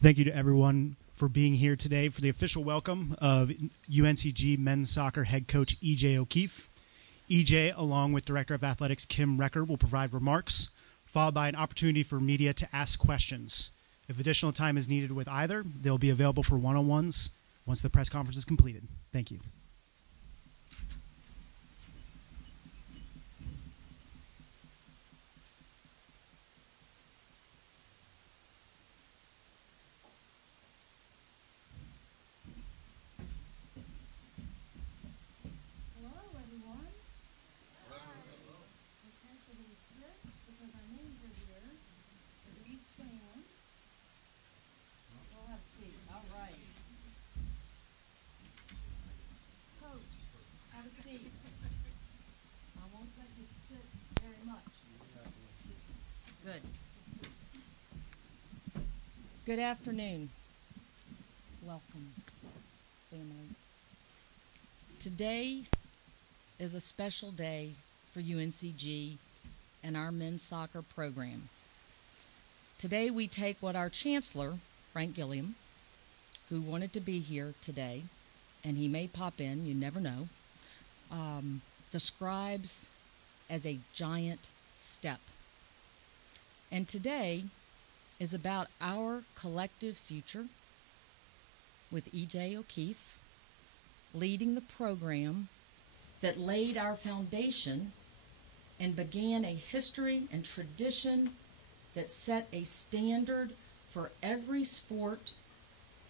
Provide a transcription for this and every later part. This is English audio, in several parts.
Thank you to everyone for being here today for the official welcome of UNCG men's soccer head coach E.J. O'Keefe. E.J., along with Director of Athletics Kim Recker, will provide remarks, followed by an opportunity for media to ask questions. If additional time is needed with either, they'll be available for one-on-ones once the press conference is completed. Thank you. Good afternoon. Welcome, family. Today is a special day for UNCG and our men's soccer program. Today we take what our chancellor, Frank Gilliam, who wanted to be here today, and he may pop in, you never know, describes as a giant step. And today is about our collective future with E.J. O'Keefe leading the program that laid our foundation and began a history and tradition that set a standard for every sport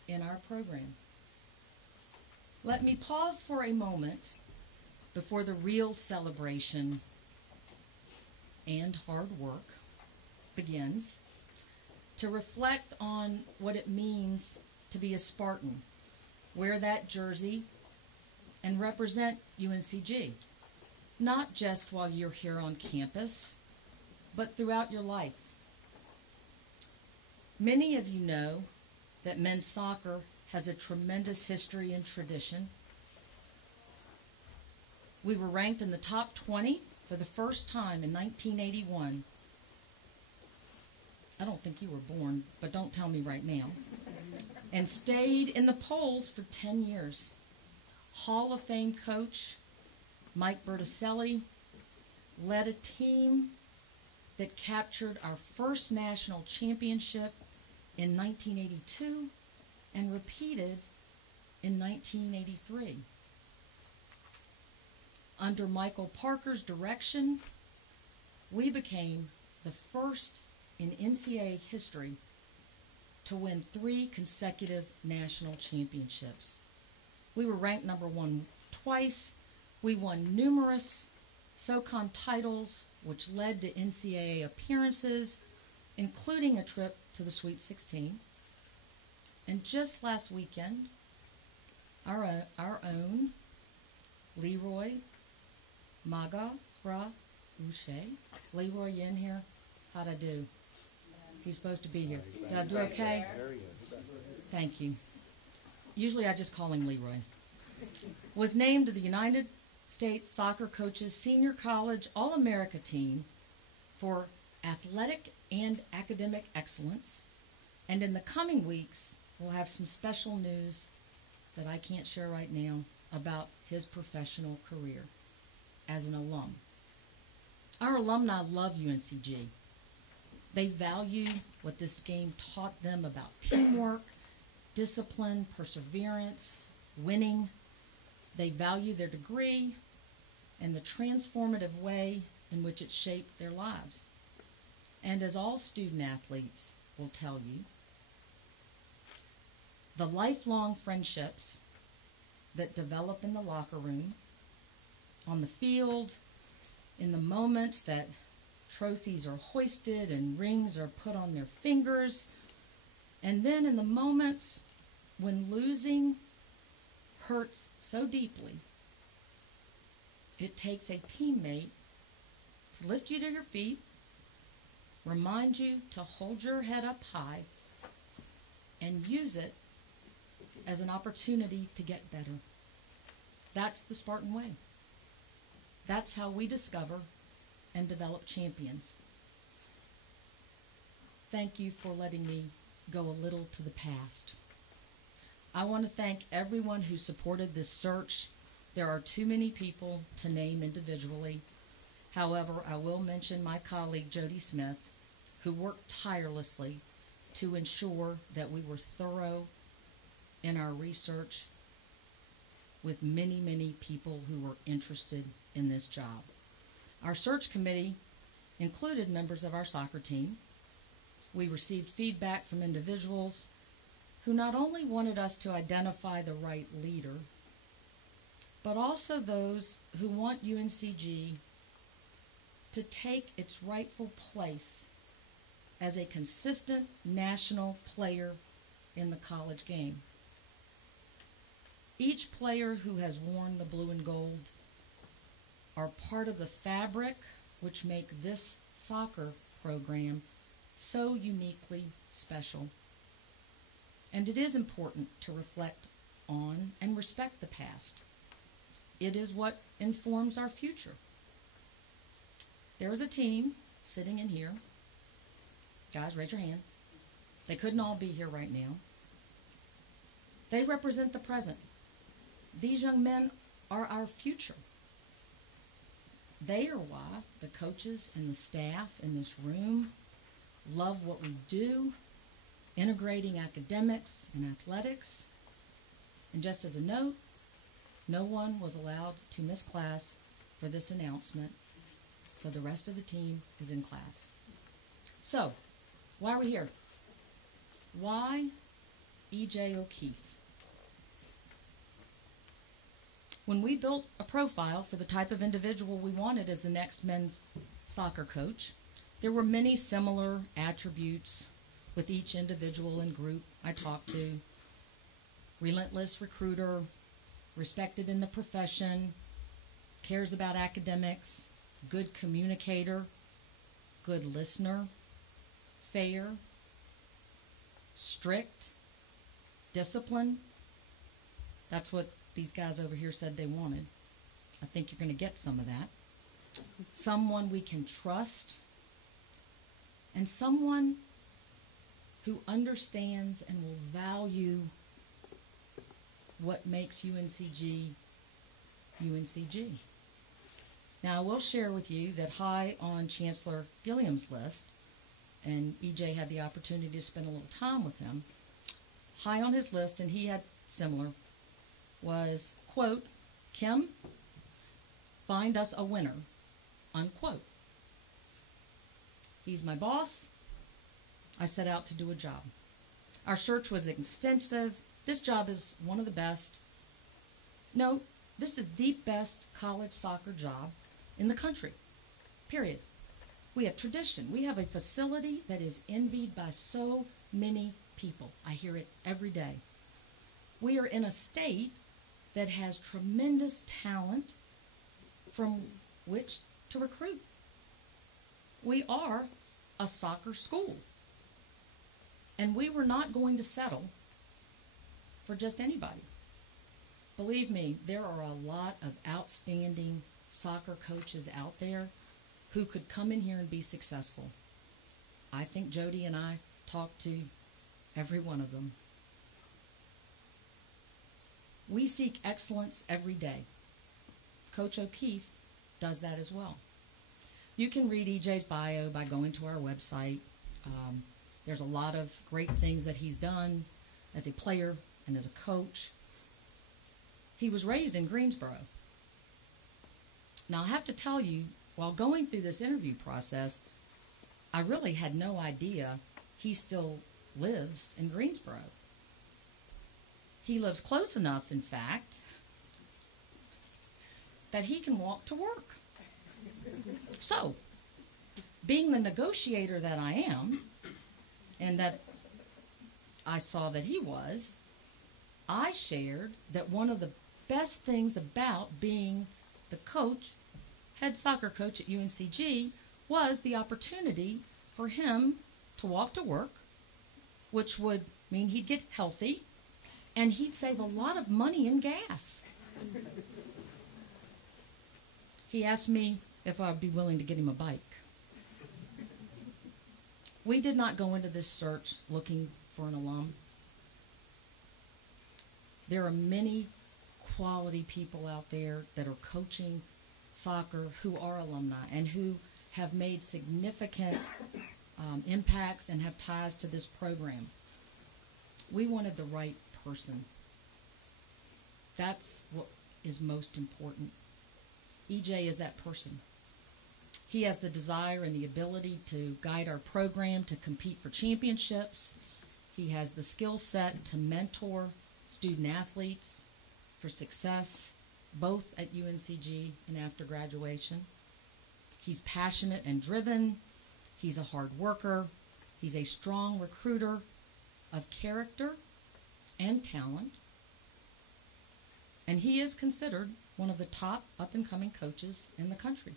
in our program. Let me pause for a moment before the real celebration and hard work begins to reflect on what it means to be a Spartan, wear that jersey, and represent UNCG, not just while you're here on campus, but throughout your life. Many of you know that men's soccer has a tremendous history and tradition. We were ranked in the top 20 for the first time in 1981. I don't think you were born, but don't tell me right now. And stayed in the polls for 10 years. Hall of Fame coach Mike Berticelli led a team that captured our first national championship in 1982 and repeated in 1983. Under Michael Parker's direction, we became the first in NCAA history to win 3 consecutive national championships. We were ranked number 1 twice. We won numerous SoCon titles, which led to NCAA appearances, including a trip to the Sweet 16. And just last weekend, our own Leroy Magara Uche. Leroy, you in here? How'd I do? He's supposed to be here. Did I do okay? Thank you. Usually I just call him Leroy. Was named to the United States Soccer Coaches Senior College All-America team for athletic and academic excellence. And in the coming weeks, we'll have some special news that I can't share right now about his professional career as an alum. Our alumni love UNCG. They value what this game taught them about teamwork, discipline, perseverance, winning. They value their degree and the transformative way in which it shaped their lives. And as all student athletes will tell you, the lifelong friendships that develop in the locker room, on the field, in the moments that trophies are hoisted and rings are put on their fingers, and then in the moments when losing hurts so deeply, it takes a teammate to lift you to your feet, remind you to hold your head up high, and use it as an opportunity to get better. That's the Spartan way. That's how we discover and develop champions. Thank you for letting me go a little to the past. I want to thank everyone who supported this search. There are too many people to name individually. However, I will mention my colleague Jody Smith, who worked tirelessly to ensure that we were thorough in our research with many, many people who were interested in this job. Our search committee included members of our soccer team. We received feedback from individuals who not only wanted us to identify the right leader, but also those who want UNCG to take its rightful place as a consistent national player in the college game. Each player who has worn the blue and gold are part of the fabric which make this soccer program so uniquely special. And it is important to reflect on and respect the past. It is what informs our future. There is a team sitting in here. Guys, raise your hand. They couldn't all be here right now. They represent the present. These young men are our future. They are why the coaches and the staff in this room love what we do, integrating academics and athletics. And just as a note, no one was allowed to miss class for this announcement, so the rest of the team is in class. So, why are we here? Why E.J. O'Keefe? When we built a profile for the type of individual we wanted as the next men's soccer coach, there were many similar attributes with each individual and group I talked to. Relentless recruiter, respected in the profession, cares about academics, good communicator, good listener, fair, strict, disciplined. That's what these guys over here said they wanted. I think you're going to get some of that. Someone we can trust, and someone who understands and will value what makes UNCG UNCG. Now, I will share with you that high on Chancellor Gilliam's list, and EJ had the opportunity to spend a little time with him, high on his list, and he had similar, was, quote, Kim, find us a winner, unquote. He's my boss. I set out to do a job. Our search was extensive. This job is one of the best. No, this is the best college soccer job in the country, period. We have tradition. We have a facility that is envied by so many people. I hear it every day. We are in a state that has tremendous talent from which to recruit. We are a soccer school. And we were not going to settle for just anybody. Believe me, there are a lot of outstanding soccer coaches out there who could come in here and be successful. I think Jody and I talked to every one of them. We seek excellence every day. Coach O'Keefe does that as well. You can read EJ's bio by going to our website. There's a lot of great things that he's done as a player and as a coach. He was raised in Greensboro. Now, I have to tell you, while going through this interview process, I really had no idea he still lives in Greensboro. He lives close enough, in fact, that he can walk to work. So, being the negotiator that I am, and that I saw that he was, I shared that one of the best things about being the coach, head soccer coach at UNCG, was the opportunity for him to walk to work, which would mean he'd get healthy, and he'd save a lot of money in gas. He asked me if I'd be willing to get him a bike. We did not go into this search looking for an alum. There are many quality people out there that are coaching soccer who are alumni and who have made significant impacts and have ties to this program. We wanted the right person. That's what is most important. EJ is that person. He has the desire and the ability to guide our program to compete for championships. He has the skill set to mentor student athletes for success, both at UNCG and after graduation. He's passionate and driven. He's a hard worker. He's a strong recruiter of character and talent. And he is considered one of the top up-and-coming coaches in the country.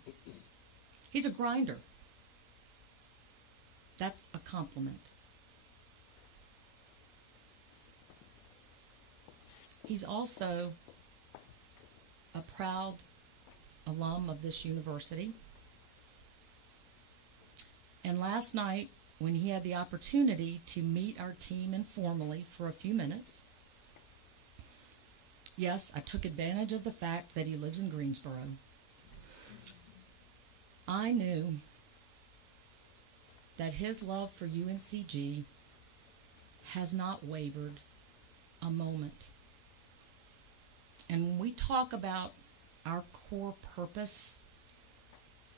He's a grinder. That's a compliment. He's also a proud alum of this university. And last night, when he had the opportunity to meet our team informally for a few minutes, yes, I took advantage of the fact that he lives in Greensboro. I knew that his love for UNCG has not wavered a moment. And when we talk about our core purpose,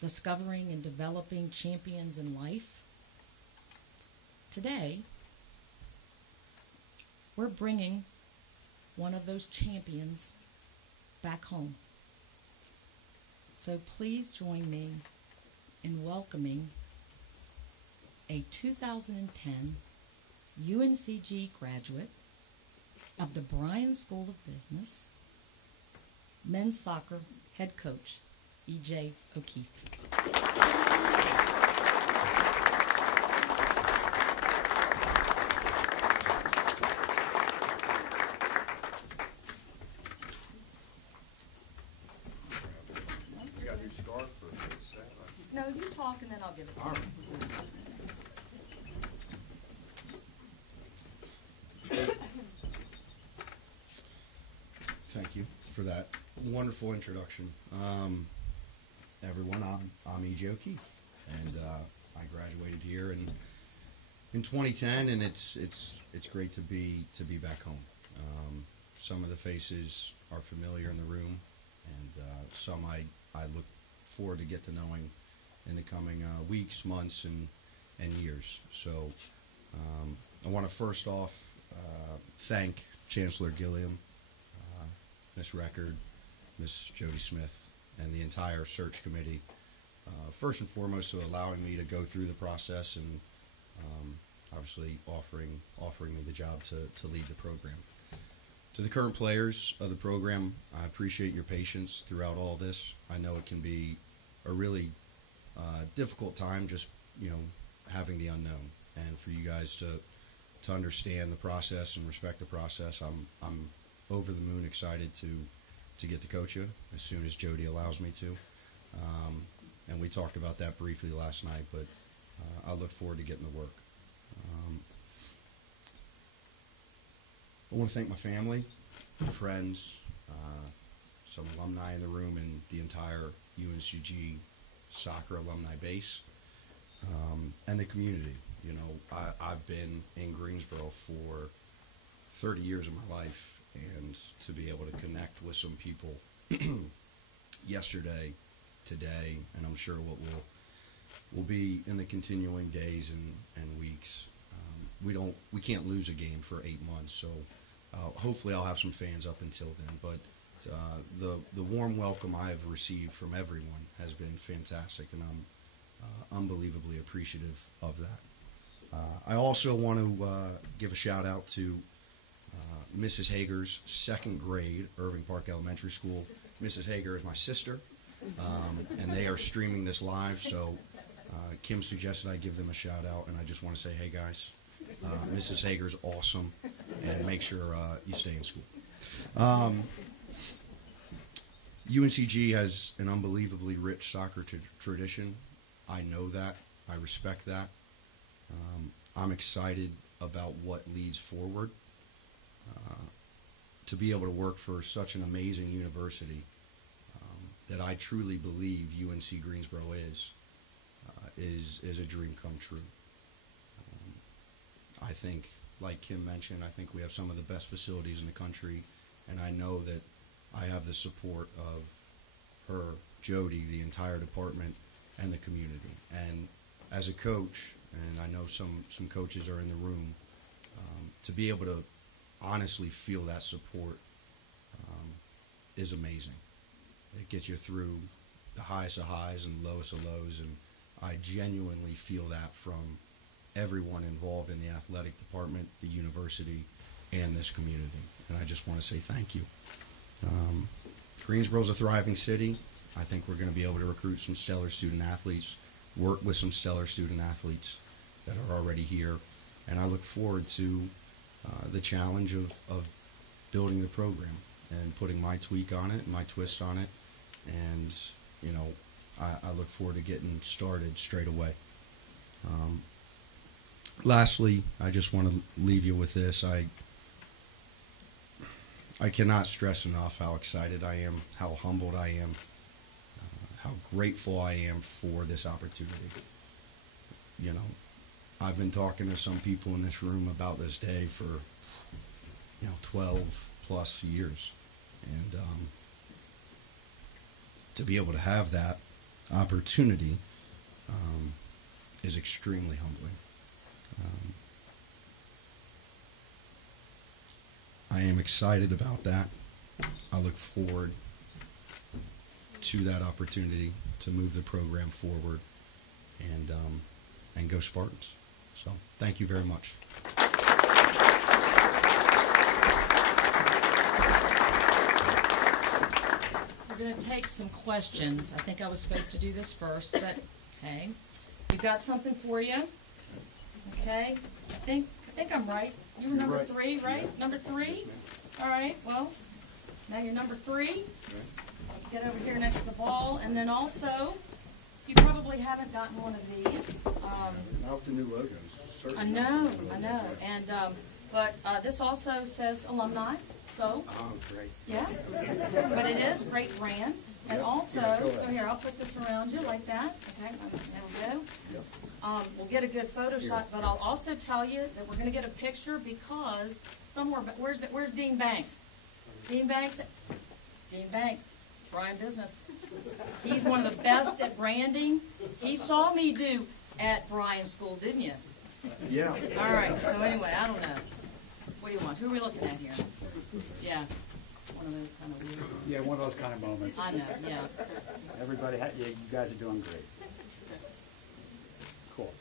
discovering and developing champions in life, today we're bringing one of those champions back home. So please join me in welcoming a 2010 UNCG graduate of the Bryan School of Business, men's soccer head coach, E.J. O'Keefe. No, you talk and then I'll give it to you. Thank you for that wonderful introduction. Everyone, I'm E.J. O'Keefe, and I graduated here in 2010, and it's great to be back home. Some of the faces are familiar in the room, and some I look forward to get to knowing in the coming weeks, months, and years. So I want to first off thank Chancellor Gilliam, Ms. Record, Ms. Jody Smith, and the entire search committee, first and foremost, for allowing me to go through the process and obviously offering me the job to lead the program. To the current players of the program, I appreciate your patience throughout all this. I know it can be a really difficult time, just having the unknown, and for you guys to understand the process and respect the process. I'm over the moon excited to get to coach you as soon as Jody allows me to, and we talked about that briefly last night, but I look forward to getting to work. I want to thank my family, friends, some alumni in the room, and the entire UNCG soccer alumni base, and the community. I've been in Greensboro for 30 years of my life, and to be able to connect with some people yesterday, today, and I'm sure what will be in the continuing days and weeks. We can't lose a game for 8 months, so hopefully I'll have some fans up until then. But the warm welcome I have received from everyone has been fantastic, and I'm unbelievably appreciative of that. I also want to give a shout out to Mrs. Hager's second grade, Irving Park Elementary School. Mrs. Hager is my sister, and they are streaming this live, so Kim suggested I give them a shout out, and I just want to say, hey guys, Mrs. Hager's awesome, and make sure you stay in school. UNCG has an unbelievably rich soccer tradition. I know that. I respect that. I'm excited about what leads forward. To be able to work for such an amazing university that I truly believe UNC Greensboro is a dream come true. I think, like Kim mentioned, I think we have some of the best facilities in the country, and I know that I have the support of her, Jody, the entire department, and the community. And as a coach, and I know some coaches are in the room, to be able to honestly feel that support is amazing. It gets you through the highest of highs and lowest of lows, and I genuinely feel that from everyone involved in the athletic department, the university, and this community. And I just want to say thank you. Greensboro's a thriving city. I think we're going to be able to recruit some stellar student athletes, work with some stellar student athletes that are already here, and I look forward to the challenge of building the program and putting my tweak on it, my twist on it, and you know, I look forward to getting started straight away. Lastly, I just want to leave you with this. I cannot stress enough how excited I am, how humbled I am, how grateful I am for this opportunity. You know, I've been talking to some people in this room about this day for, 12 plus years. And to be able to have that opportunity is extremely humbling. I am excited about that. I look forward to that opportunity to move the program forward and go Spartans. So thank you very much. We're going to take some questions. I think I was supposed to do this first, but okay. We've got something for you. Okay. I think I'm right. You were number 3, right? Yeah. Number 3? Yes, all right. Well, now you're number 3. Let's get over here next to the ball. And then also, you probably haven't gotten one of these. Not with the new logos. I know. And but this also says alumni. So, great. yeah, but it is great brand. And also, so here, I'll put this around you like that. Okay, there we go. Yep. We'll get a good photo shot, but I'll also tell you that we're going to get a picture because somewhere, where's Dean Banks? Dean Banks, Brian Business. He's one of the best at branding. He saw me do at Brian's school, didn't you? Yeah. All right, so anyway, I don't know. What do you want? Who are we looking at here? Yeah. One of those kind of weird. Yeah, one of those kind of moments. I know, yeah. Everybody, yeah, you guys are doing great. Cool.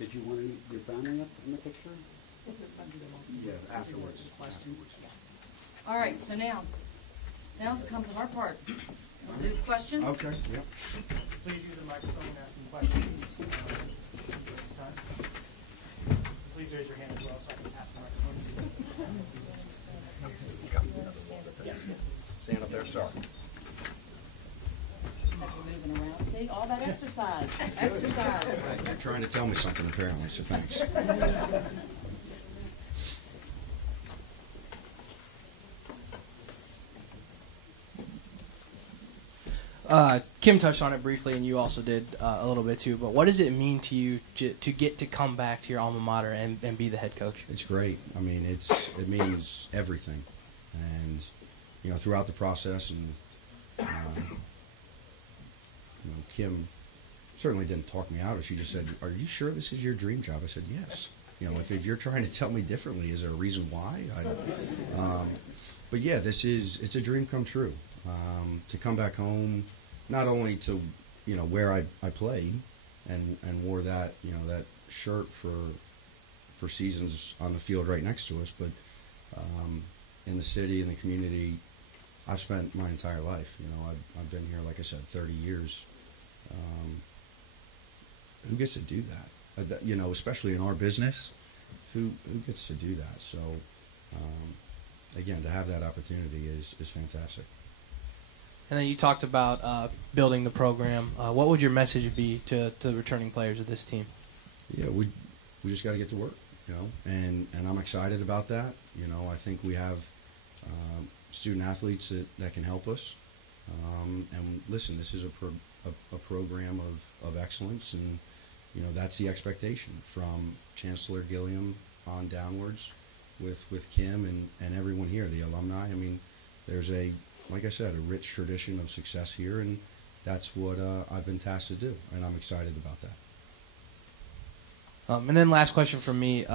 Did you want your family up in the picture? Yeah, afterwards. Questions. All right, so now's it comes to our part. We'll do questions. Okay, yep. Please use the microphone and ask some questions this time. Please raise your hand as well so I can pass the microphone to you. Yes, please. Stand up there, sorry. Moving around. See, all that exercise. Exercise. You're trying to tell me something apparently, so thanks. Kim touched on it briefly, and you also did a little bit too. But what does it mean to you to get to come back to your alma mater and be the head coach? It's great. I mean, it means everything, and throughout the process, and Kim certainly didn't talk me out of it. She just said, "Are you sure this is your dream job?" I said, "Yes." If you're trying to tell me differently, is there a reason why? But yeah, it's a dream come true. To come back home, not only to where I played and wore that that shirt for seasons on the field right next to us, but in the city, in the community, I've spent my entire life. I've been here, like I said, 30 years. Who gets to do that? Especially in our business, who gets to do that? So again, to have that opportunity is fantastic. And then you talked about building the program. What would your message be to the returning players of this team? Yeah, we just got to get to work, you know, and I'm excited about that. You know, I think we have student athletes that can help us. And listen, this is a program of excellence, and you know that's the expectation from Chancellor Gilliam on downwards with Kim and everyone here, the alumni. I mean, there's like I said, a rich tradition of success here, and that's what I've been tasked to do, and I'm excited about that. And then last question from me.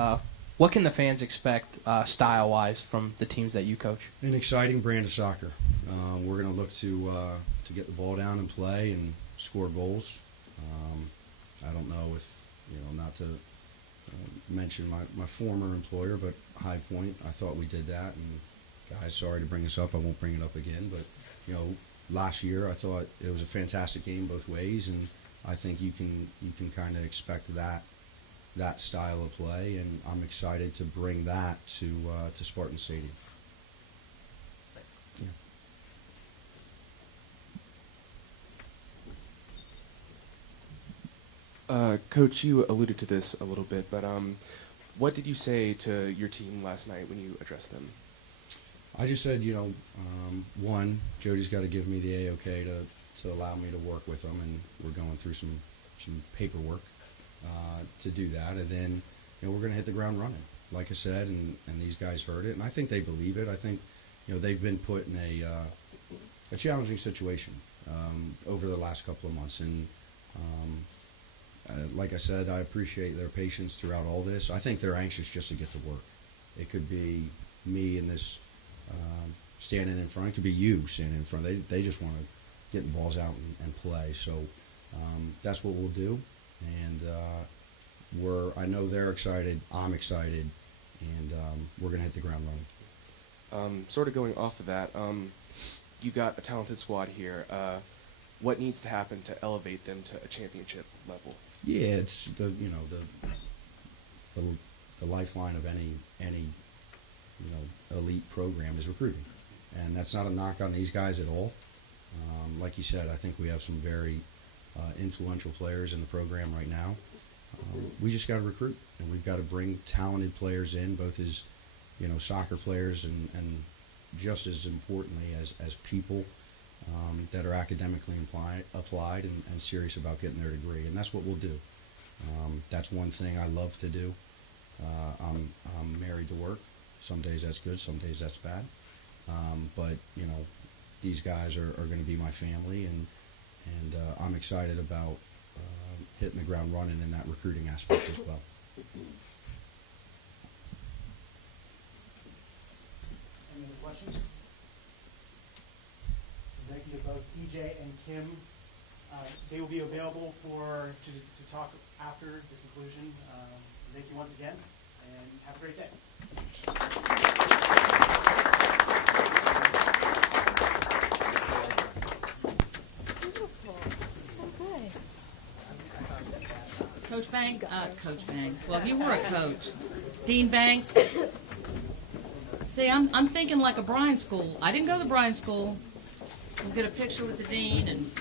What can the fans expect style-wise from the teams that you coach? An exciting brand of soccer. We're going to look to get the ball down and play and score goals. I don't know if, you know, not to mention my former employer, but High Point, I thought we did that. And guys, sorry to bring this up. I won't bring it up again. But, you know, last year I thought it was a fantastic game both ways, and I think you can kind of expect that style of play, and I'm excited to bring that to Spartan Stadium. Yeah. Coach, you alluded to this a little bit, but what did you say to your team last night when you addressed them? I just said, you know, one, Jody's got to give me the A-OK to allow me to work with them, and we're going through some paperwork to do that, and then, you know, we're going to hit the ground running, like I said, and these guys heard it, and I think they believe it. I think, you know, they've been put in a challenging situation over the last couple of months, and like I said, I appreciate their patience throughout all this. I think they're anxious just to get to work. It could be me in this standing in front. It could be you standing in front. They just want to get the balls out and play. So that's what we'll do. And I know they're excited. I'm excited, and we're going to hit the ground running. Sort of going off of that, you got a talented squad here. What needs to happen to elevate them to a championship level? Yeah, it's the lifeline of any you know elite program is recruiting, and that's not a knock on these guys at all. Like you said, I think we have some very influential players in the program right now. We just got to recruit, and we've got to bring talented players in, both as, you know, soccer players and just as importantly as people that are academically applied and serious about getting their degree, and that's what we'll do. That's one thing I love to do. I'm married to work. Some days that's good, some days that's bad. But you know, these guys are going to be my family, and I'm excited about hitting the ground running in that recruiting aspect as well. Any other questions? Thank you to both EJ and Kim. They will be available to talk after the conclusion. Thank you once again, and have a great day. Coach Banks, Coach Banks. Well, you were a coach. Dean Banks. See, I'm thinking like a Bryan School. I didn't go to Bryan School. We'll get a picture with the dean and.